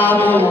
Hallelujah.